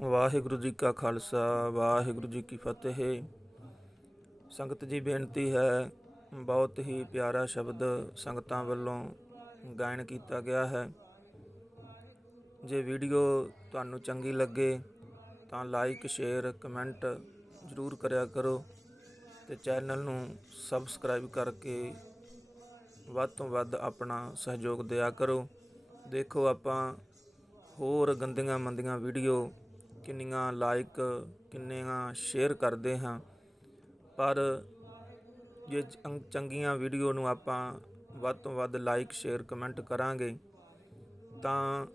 ਵਾਹਿਗੁਰੂ ਜੀ ਕਾ ਖਾਲਸਾ, ਵਾਹਿਗੁਰੂ ਜੀ ਕੀ ਫਤਿਹ। ਸੰਗਤ ਜੀ, ਬੇਨਤੀ ਹੈ, ਬਹੁਤ ਹੀ ਪਿਆਰਾ ਸ਼ਬਦ ਸੰਗਤਾਂ ਵੱਲੋਂ ਗਾਇਨ ਕੀਤਾ ਗਿਆ ਹੈ। ਜੇ ਵੀਡੀਓ ਤੁਹਾਨੂੰ ਚੰਗੀ ਲੱਗੇ ਤਾਂ ਲਾਈਕ, ਸ਼ੇਅਰ, ਕਮੈਂਟ ਜ਼ਰੂਰ ਕਰਿਆ ਕਰੋ ਤੇ ਚੈਨਲ ਨੂੰ ਸਬਸਕ੍ਰਾਈਬ ਕਰਕੇ ਵੱਧ ਤੋਂ ਵੱਧ ਆਪਣਾ ਸਹਿਯੋਗ ਦਿਆ ਕਰੋ। ਦੇਖੋ ਆਪਾਂ ਹੋਰ ਗੰਦੀਆਂ ਮੰਦੀਆਂ ਵੀਡੀਓ ਕਿੰਨੀਆਂ ਲਾਈਕ ਕਿੰਨੀਆਂ ਸ਼ੇਅਰ ਕਰਦੇ ਹਾਂ। ਪਰ ਜੇ ਚੰ- ਚੰਗੀਆਂ ਵੀਡੀਓ ਨੂੰ ਆਪਾਂ ਵੱਧ ਤੋਂ ਵੱਧ ਲਾਈਕ ਸ਼ੇਅਰ ਕਮੈਂਟ ਕਰਾਂਗੇ, ਤਾਂ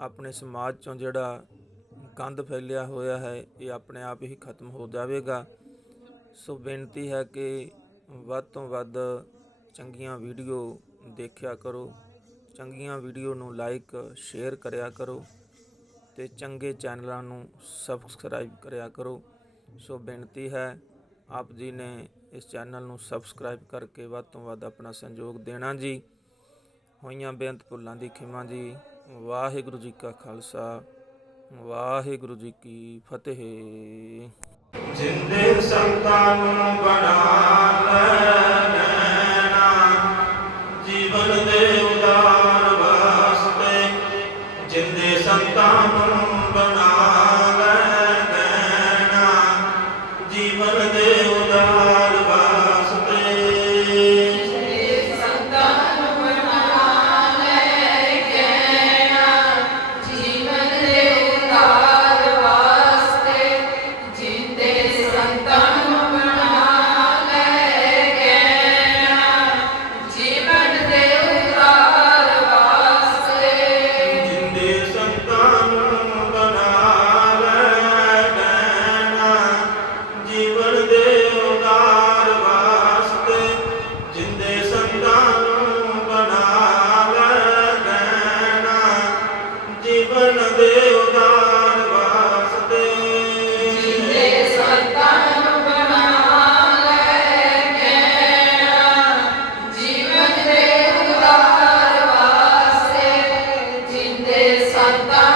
ਆਪਣੇ ਸਮਾਜ ਚੋਂ ਜਿਹੜਾ ਗੰਦ ਫੈਲਿਆ ਹੋਇਆ ਹੈ, ਇਹ ਆਪਣੇ ਆਪ ਹੀ ਖਤਮ ਹੋ ਜਾਵੇਗਾ। ਸੋ ਬੇਨਤੀ ਹੈ ਕਿ ਵੱਧ ਤੋਂ ਵੱਧ ਚੰਗੀਆਂ ਵੀਡੀਓ ਦੇਖਿਆ ਕਰੋ। ਚੰਗੀਆਂ ਵੀਡੀਓ ਨੂੰ ਲਾਈਕ ਸ਼ੇਅਰ ਕਰਿਆ ਕਰੋ। ਤੇ ਚੰਗੇ ਚੈਨਲਾਂ ਨੂੰ ਸਬਸਕ੍ਰਾਈਬ ਕਰਿਆ ਕਰੋ। ਸੋ ਬੇਨਤੀ ਹੈ, ਆਪ ਜੀ ਨੇ ਇਸ ਚੈਨਲ ਨੂੰ ਸਬਸਕ੍ਰਾਈਬ ਕਰਕੇ ਵੱਧ ਤੋਂ ਵੱਧ ਆਪਣਾ ਸਹਿਯੋਗ ਦੇਣਾ ਜੀ। ਹੋਈਆਂ ਬੇਅੰਤ ਭੁੱਲਾਂ ਦੀ ਖਿਮਾ ਜੀ। ਵਾਹਿਗੁਰੂ ਜੀ ਕਾ ਖਾਲਸਾ, ਵਾਹਿਗੁਰੂ ਜੀ ਕੀ ਫਤਿਹ। ਜਿੰਦੇ ਸੰਤਾਂ ਨੂੰ ਬਣਾ ਲੈਣਾ ਜੀਵਨ ਦੇ Santa.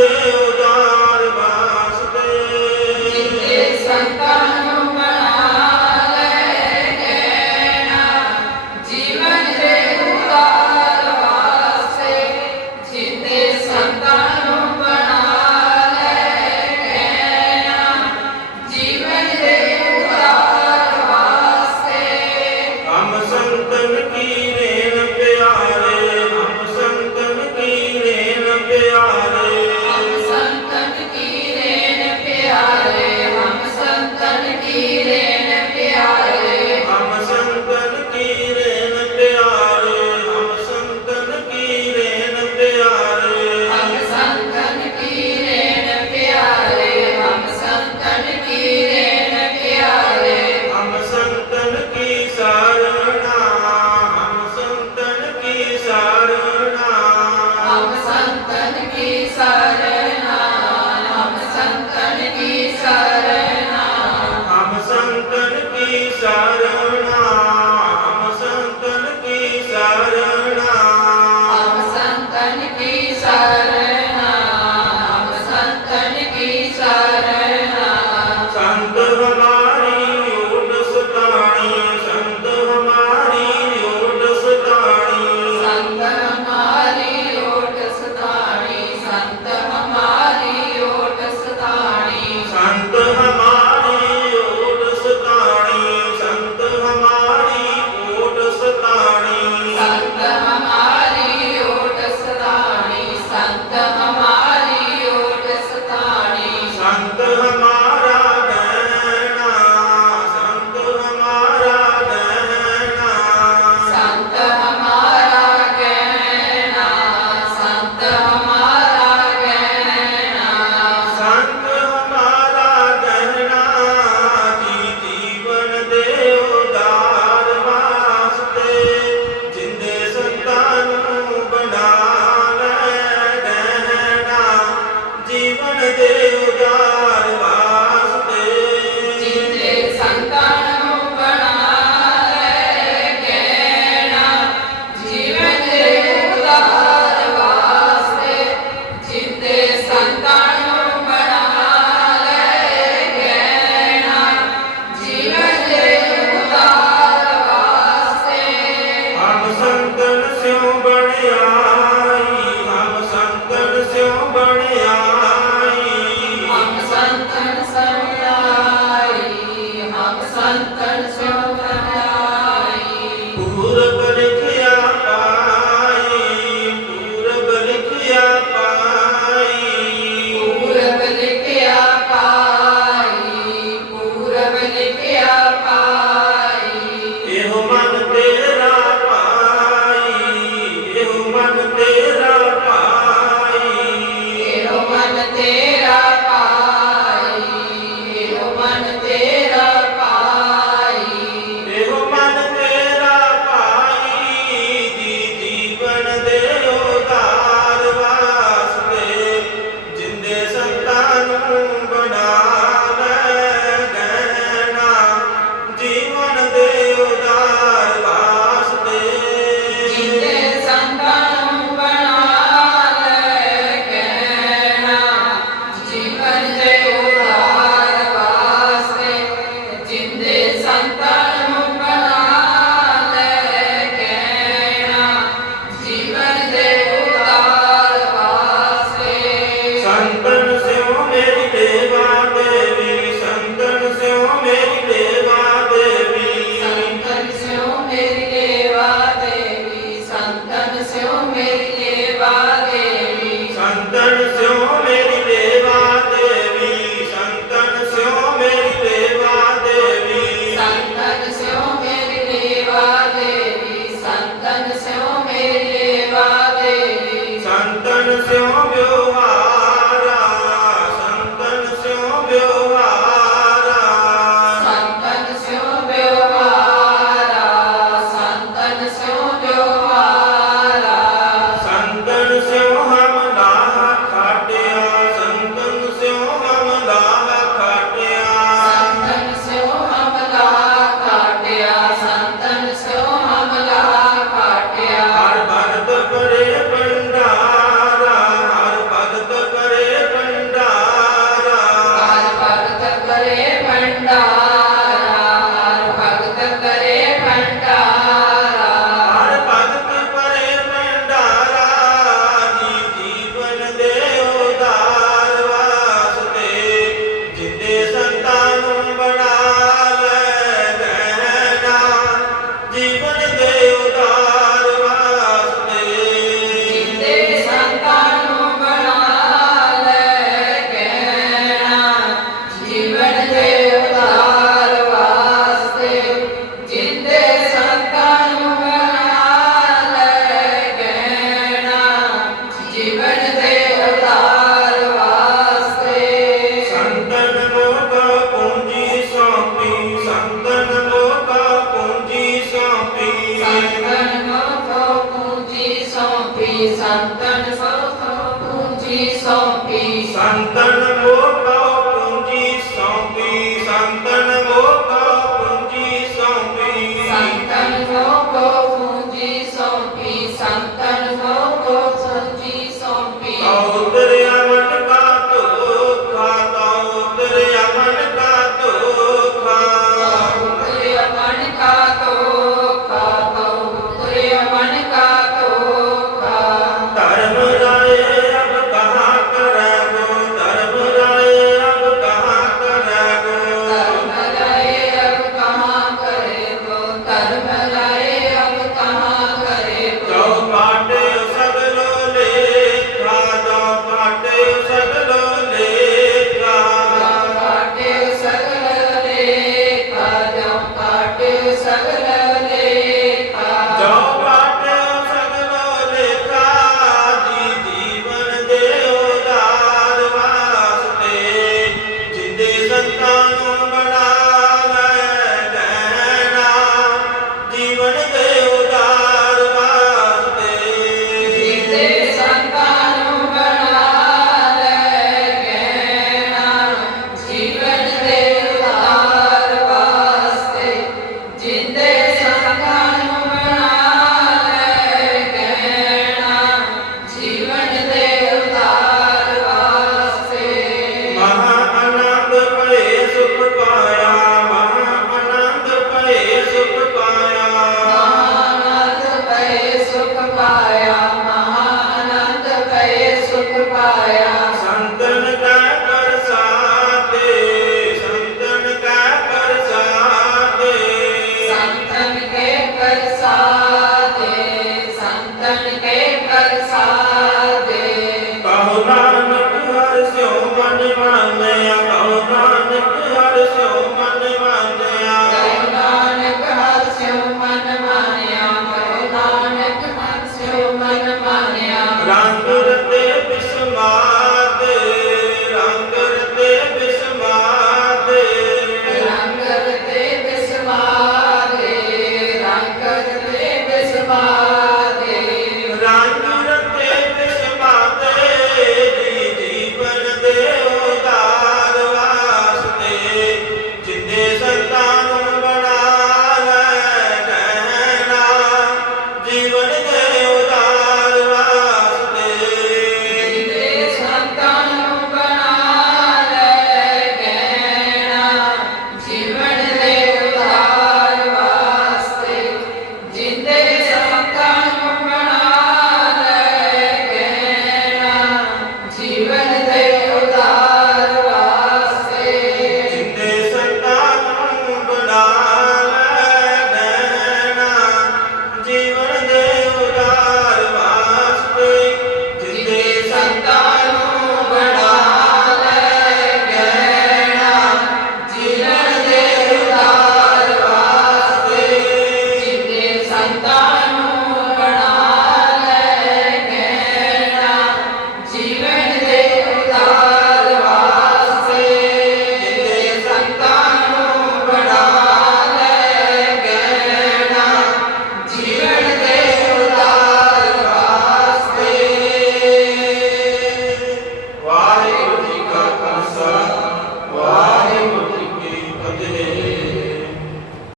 Deus.